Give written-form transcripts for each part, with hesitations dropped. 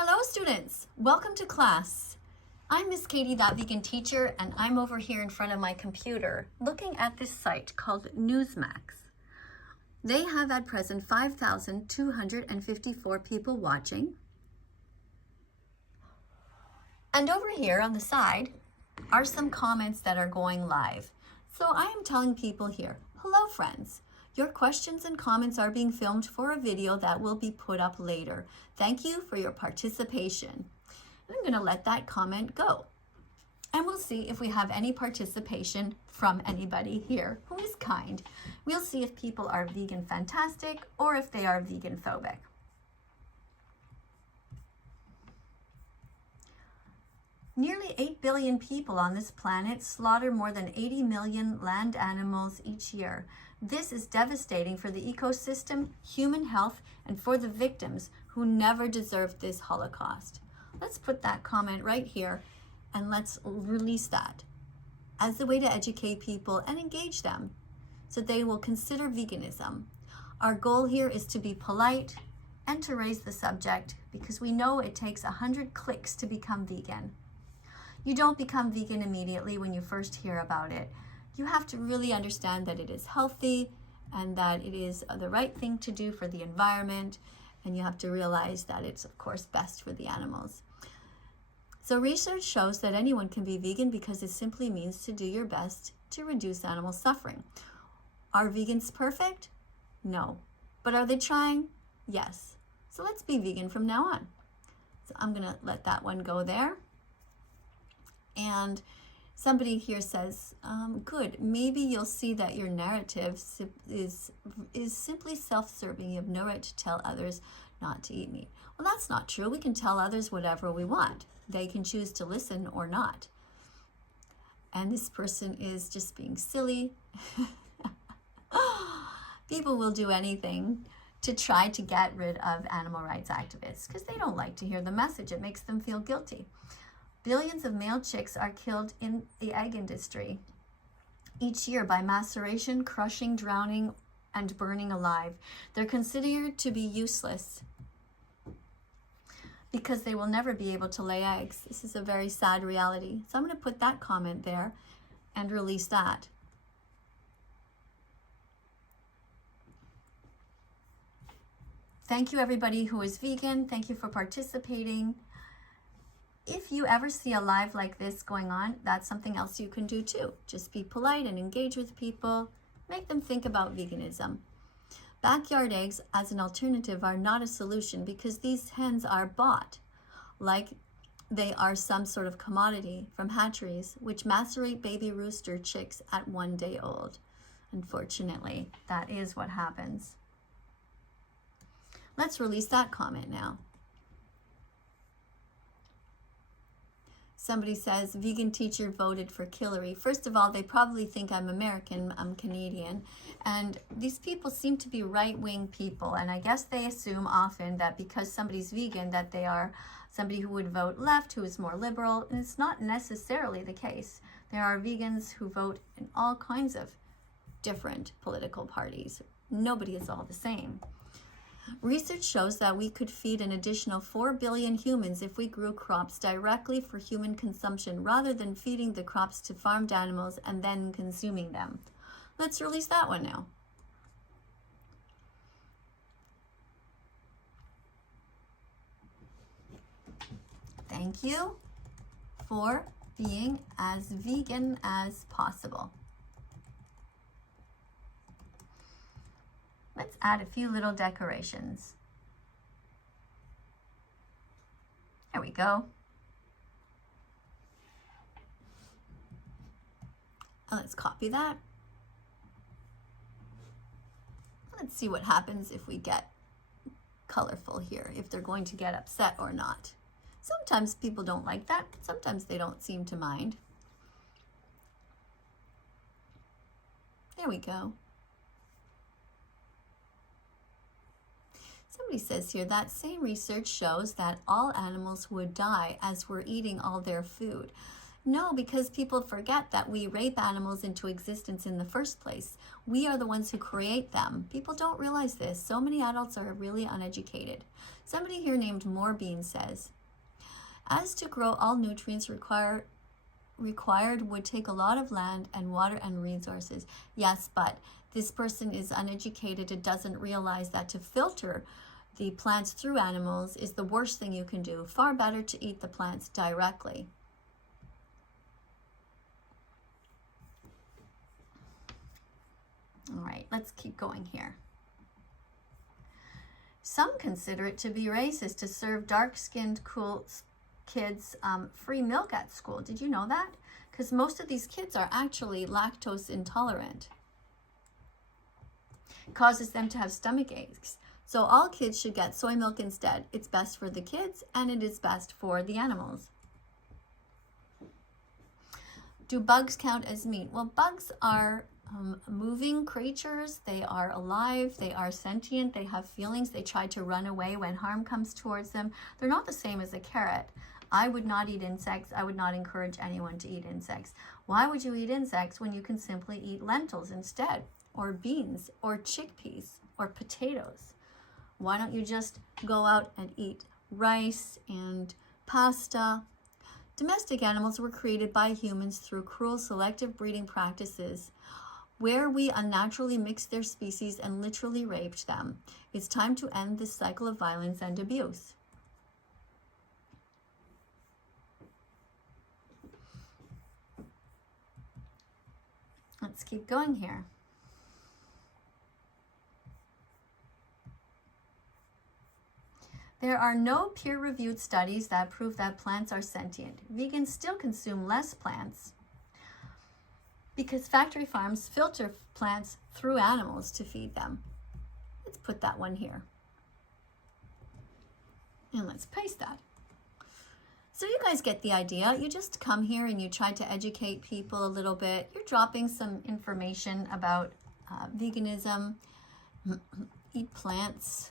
Hello students, welcome to class. I'm Miss KADIE, that vegan teacher, and I'm over here in front of my computer looking at this site called Newsmax. They have at present 5,254 people watching. And over here on the side are some comments that are going live. So I am telling people here, hello friends. Your questions and comments are being filmed for a video that will be put up later. Thank you for your participation. I'm going to let that comment go. And we'll see if we have any participation from anybody here who is kind. We'll see if people are vegan fantastic or if they are vegan phobic. Nearly 8 billion people on this planet slaughter more than 80 million land animals each year. This is devastating for the ecosystem, human health, and for the victims who never deserved this holocaust. Let's put that comment right here and let's release that as a way to educate people and engage them so they will consider veganism. Our goal here is to be polite and to raise the subject because we know it takes 100 clicks to become vegan. You don't become vegan immediately when you first hear about it. You have to really understand that it is healthy and that it is the right thing to do for the environment, and you have to realize that it's of course best for the animals. So research shows that anyone can be vegan because it simply means to do your best to reduce animal suffering. Are vegans perfect? No. But are they trying? Yes. So let's be vegan from now on. So I'm gonna let that one go there. And somebody here says, good, maybe you'll see that your narrative is simply self-serving. You have no right to tell others not to eat meat. Well, that's not true. We can tell others whatever we want. They can choose to listen or not. And this person is just being silly. People will do anything to try to get rid of animal rights activists because they don't like to hear the message. It makes them feel guilty. Billions of male chicks are killed in the egg industry each year by maceration, crushing, drowning, and burning alive. They're considered to be useless because they will never be able to lay eggs. This is a very sad reality. So I'm going to put that comment there and release that. Thank you everybody who is vegan. Thank you for participating. If you ever see a live like this going on, that's something else you can do too. Just be polite and engage with people. Make them think about veganism. Backyard eggs as an alternative are not a solution because these hens are bought like they are some sort of commodity from hatcheries, which macerate baby rooster chicks at 1 day old. Unfortunately, that is what happens. Let's release that comment now. Somebody says, vegan teacher voted for Hillary. First of all, they probably think I'm American, I'm Canadian. And these people seem to be right-wing people. And I guess they assume often that because somebody's vegan, that they are somebody who would vote left, who is more liberal. And it's not necessarily the case. There are vegans who vote in all kinds of different political parties. Nobody is all the same. Research shows that we could feed an additional 4 billion humans if we grew crops directly for human consumption rather than feeding the crops to farmed animals and then consuming them. Let's release that one now. Thank you for being as vegan as possible. Let's add a few little decorations. There we go. And let's copy that. Let's see what happens if we get colorful here, if they're going to get upset or not. Sometimes people don't like that. Sometimes they don't seem to mind. There we go. Somebody says here that same research shows that all animals would die as we're eating all their food. No, because people forget that we rape animals into existence in the first place. We are the ones who create them. People don't realize this. So many adults are really uneducated. Somebody here named Morebean says, as to grow, all nutrients required would take a lot of land and water and resources. Yes, but this person is uneducated. It doesn't realize that to filter the plants through animals is the worst thing you can do. Far better to eat the plants directly. All right, let's keep going here. Some consider it to be racist to serve dark-skinned, cool kids free milk at school. Did you know that? Because most of these kids are actually lactose intolerant. It causes them to have stomach aches. So all kids should get soy milk instead. It's best for the kids and it is best for the animals. Do bugs count as meat? Well, bugs are moving creatures. They are alive. They are sentient. They have feelings. They try to run away when harm comes towards them. They're not the same as a carrot. I would not eat insects. I would not encourage anyone to eat insects. Why would you eat insects when you can simply eat lentils instead, or beans, or chickpeas, or potatoes? Why don't you just go out and eat rice and pasta? Domestic animals were created by humans through cruel selective breeding practices where we unnaturally mixed their species and literally raped them. It's time to end this cycle of violence and abuse. Let's keep going here. There are no peer-reviewed studies that prove that plants are sentient. Vegans still consume less plants because factory farms filter plants through animals to feed them. Let's put that one here. And let's paste that. So you guys get the idea. You just come here and you try to educate people a little bit. You're dropping some information about veganism. Eat plants,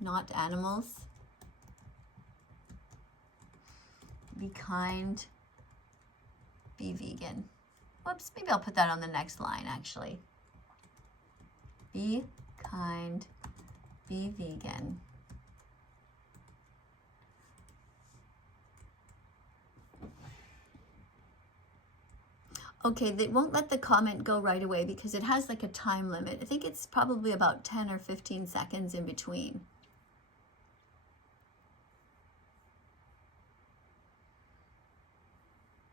not animals. Be kind. Be vegan. Whoops, maybe I'll put that on the next line actually. Be kind. Be vegan. Okay, they won't let the comment go right away because it has like a time limit. I think it's probably about 10 or 15 seconds in between.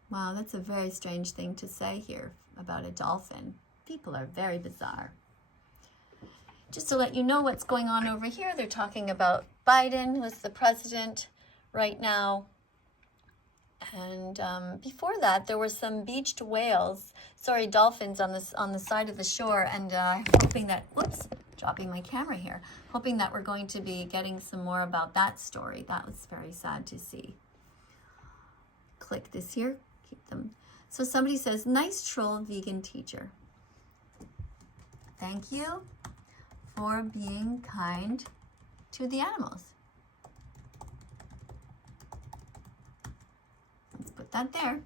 Wow, that's a very strange thing to say here about a dolphin. People are very bizarre. Just to let you know what's going on over here, they're talking about Biden, who's the president right now. And before that, there were some beached whales, dolphins on the side of the shore. And hoping that, whoops, dropping my camera here, hoping that we're going to be getting some more about that story. That was very sad to see. Click this here. Keep them. So somebody says, nice troll, vegan teacher. Thank you for being kind to the animals. Let's put that there.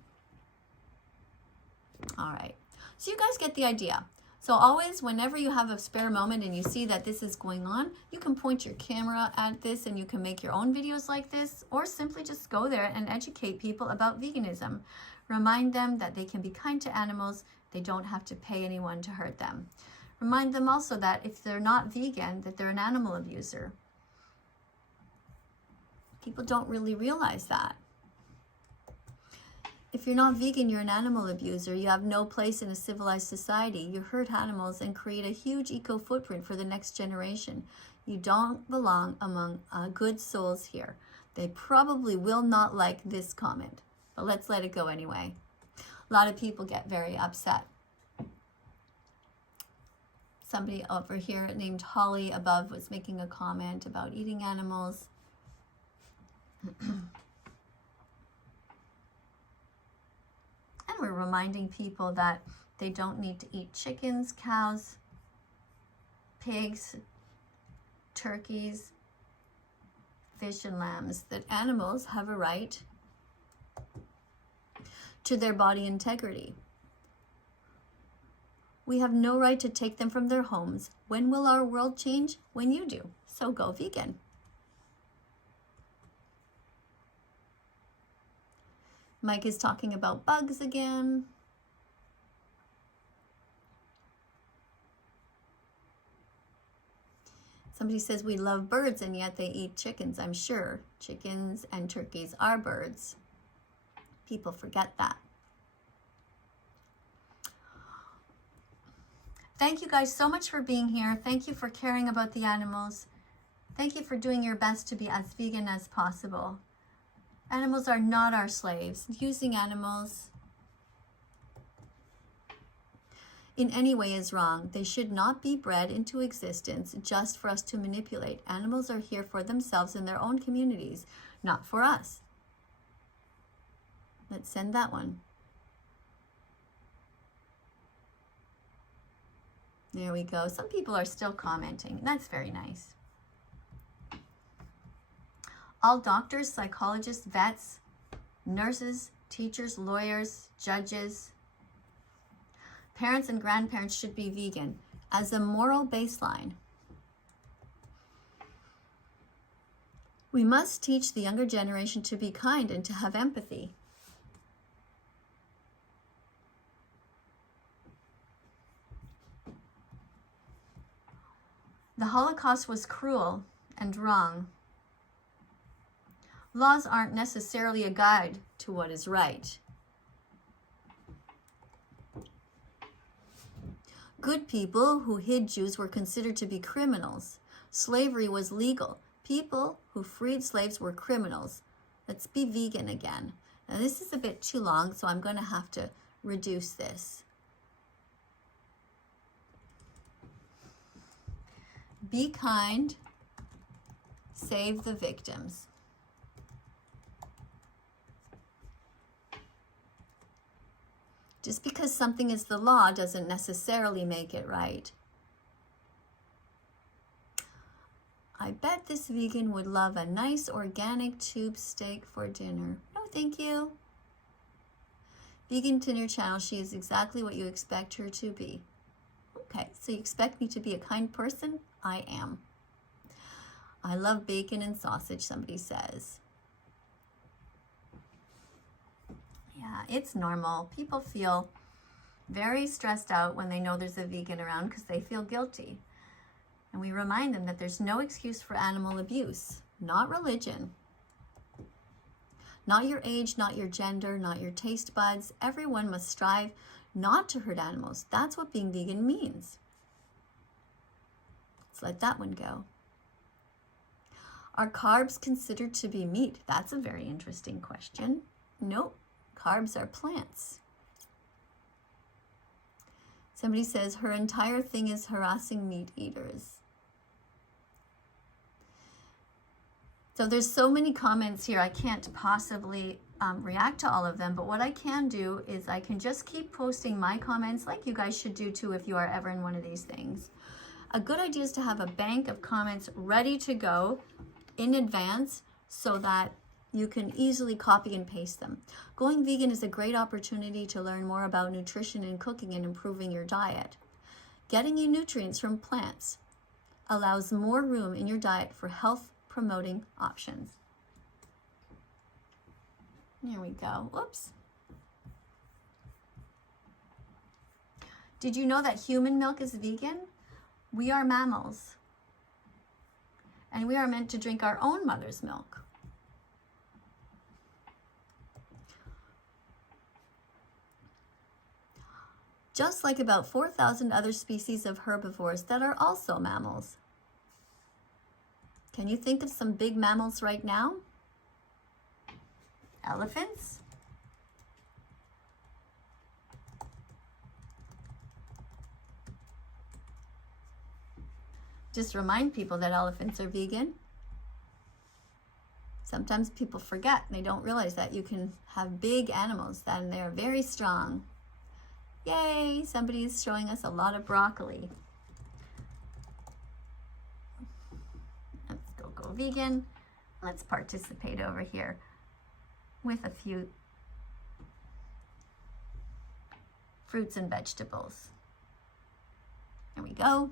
All right. So you guys get the idea. So always, whenever you have a spare moment and you see that this is going on, you can point your camera at this and you can make your own videos like this, or simply just go there and educate people about veganism. Remind them that they can be kind to animals. They don't have to pay anyone to hurt them. Remind them also that if they're not vegan, that they're an animal abuser. People don't really realize that. If you're not vegan, you're an animal abuser. You have no place in a civilized society. You hurt animals and create a huge eco footprint for the next generation. You don't belong among good souls here. They probably will not like this comment, but let's let it go anyway. A lot of people get very upset. Somebody over here named Holly above was making a comment about eating animals. And we're reminding people that they don't need to eat chickens, cows, pigs, turkeys, fish, and lambs, that animals have a right to their body integrity. We have no right to take them from their homes. When will our world change? When you do. So go vegan. Mike is talking about bugs again. Somebody says we love birds and yet they eat chickens. I'm sure chickens and turkeys are birds. People forget that. Thank you guys so much for being here. Thank you for caring about the animals. Thank you for doing your best to be as vegan as possible. Animals are not our slaves. Using animals in any way is wrong. They should not be bred into existence just for us to manipulate. Animals are here for themselves and their own communities, not for us. Let's send that one. There we go. Some people are still commenting. That's very nice. All doctors, psychologists, vets, nurses, teachers, lawyers, judges, parents and grandparents should be vegan as a moral baseline. We must teach the younger generation to be kind and to have empathy. The Holocaust was cruel and wrong. Laws aren't necessarily a guide to what is right. Good people who hid Jews were considered to be criminals. Slavery was legal. People who freed slaves were criminals. Let's be vegan again. Now this is a bit too long, so I'm going to have to reduce this. Be kind. Save the victims. Just because something is the law doesn't necessarily make it right. I bet this vegan would love a nice organic tube steak for dinner. No, thank you. Vegan dinner channel, she is exactly what you expect her to be. Okay, so you expect me to be a kind person? I am. I love bacon and sausage, somebody says. Yeah, it's normal. People feel very stressed out when they know there's a vegan around because they feel guilty. And we remind them that there's no excuse for animal abuse, not religion, not your age, not your gender, not your taste buds. Everyone must strive not to hurt animals. That's what being vegan means. Let's let that one go. Are carbs considered to be meat? That's a very interesting question. Nope. Carbs are plants. Somebody says her entire thing is harassing meat eaters. So there's so many comments here, I can't possibly react to all of them, but what I can do is I can just keep posting my comments, like you guys should do too if you are ever in one of these things. A good idea is to have a bank of comments ready to go in advance so that you can easily copy and paste them. Going vegan is a great opportunity to learn more about nutrition and cooking and improving your diet. Getting you nutrients from plants allows more room in your diet for health-promoting options. There we go. Whoops. Did you know that human milk is vegan? We are mammals, and we are meant to drink our own mother's milk. Just like about 4,000 other species of herbivores that are also mammals. Can you think of some big mammals right now? Elephants? Just remind people that elephants are vegan. Sometimes people forget. They don't realize that you can have big animals and they're very strong. Yay, somebody's showing us a lot of broccoli. Let's go vegan. Let's participate over here with a few fruits and vegetables. There we go.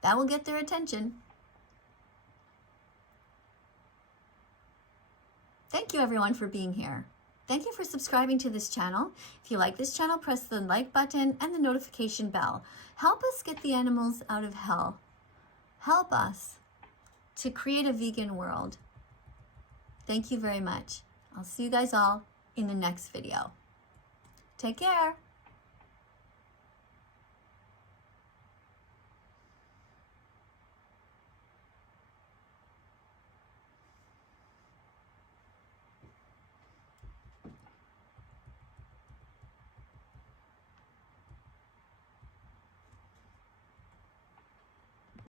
That will get their attention. Thank you everyone for being here. Thank you for subscribing to this channel. If you like this channel, press the like button and the notification bell. Help us get the animals out of hell. Help us to create a vegan world. Thank you very much. I'll see you guys all in the next video. Take care.